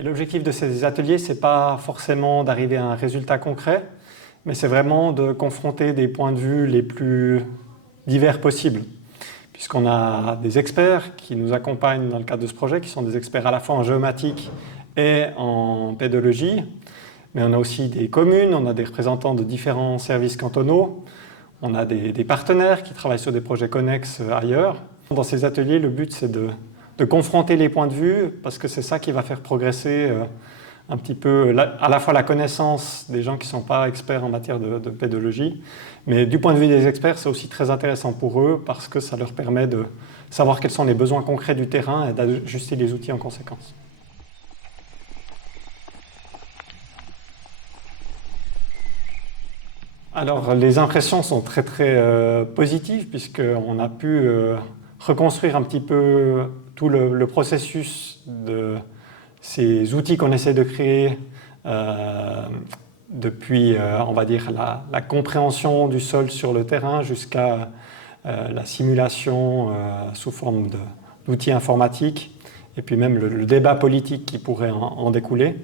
Et l'objectif de ces ateliers, ce n'est pas forcément d'arriver à un résultat concret, mais c'est vraiment de confronter des points de vue les plus divers possibles. Puisqu'on a des experts qui nous accompagnent dans le cadre de ce projet, qui sont des experts à la fois en géomatique et en pédologie, mais on a aussi des communes, on a des représentants de différents services cantonaux, on a des partenaires qui travaillent sur des projets connexes ailleurs. Dans ces ateliers, le but c'est de confronter les points de vue, parce que c'est ça qui va faire progresser un petit peu à la fois la connaissance des gens qui ne sont pas experts en matière de pédologie, mais du point de vue des experts, c'est aussi très intéressant pour eux parce que ça leur permet de savoir quels sont les besoins concrets du terrain et d'ajuster les outils en conséquence. Alors, les impressions sont très positives puisqu'on a pu reconstruire un petit peu tout le processus de ces outils qu'on essaie de créer depuis, on va dire, la compréhension du sol sur le terrain jusqu'à la simulation sous forme d'outils informatiques et puis même le débat politique qui pourrait en découler.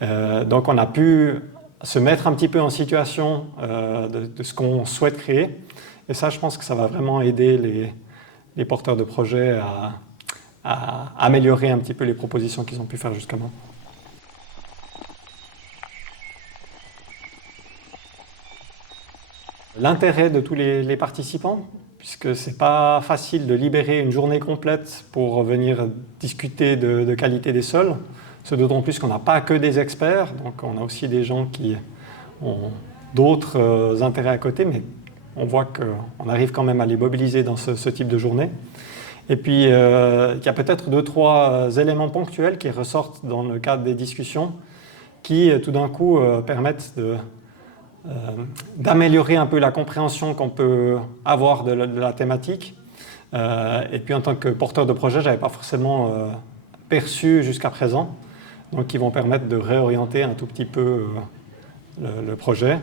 Donc on a pu se mettre un petit peu en situation de ce qu'on souhaite créer et ça, je pense que ça va vraiment aider les porteurs de projets à améliorer un petit peu les propositions qu'ils ont pu faire jusqu'à maintenant. L'intérêt de tous les participants, puisque ce n'est pas facile de libérer une journée complète pour venir discuter de qualité des sols, ce d'autant plus qu'on n'a pas que des experts, donc on a aussi des gens qui ont d'autres intérêts à côté, mais on voit qu'on arrive quand même à les mobiliser dans ce type de journée. Et puis, il y a peut-être 2-3 éléments ponctuels qui ressortent dans le cadre des discussions qui, tout d'un coup, permettent d'améliorer un peu la compréhension qu'on peut avoir de la thématique. Et puis, en tant que porteur de projet, je n'avais pas forcément perçu jusqu'à présent, donc qui vont permettre de réorienter un tout petit peu le projet.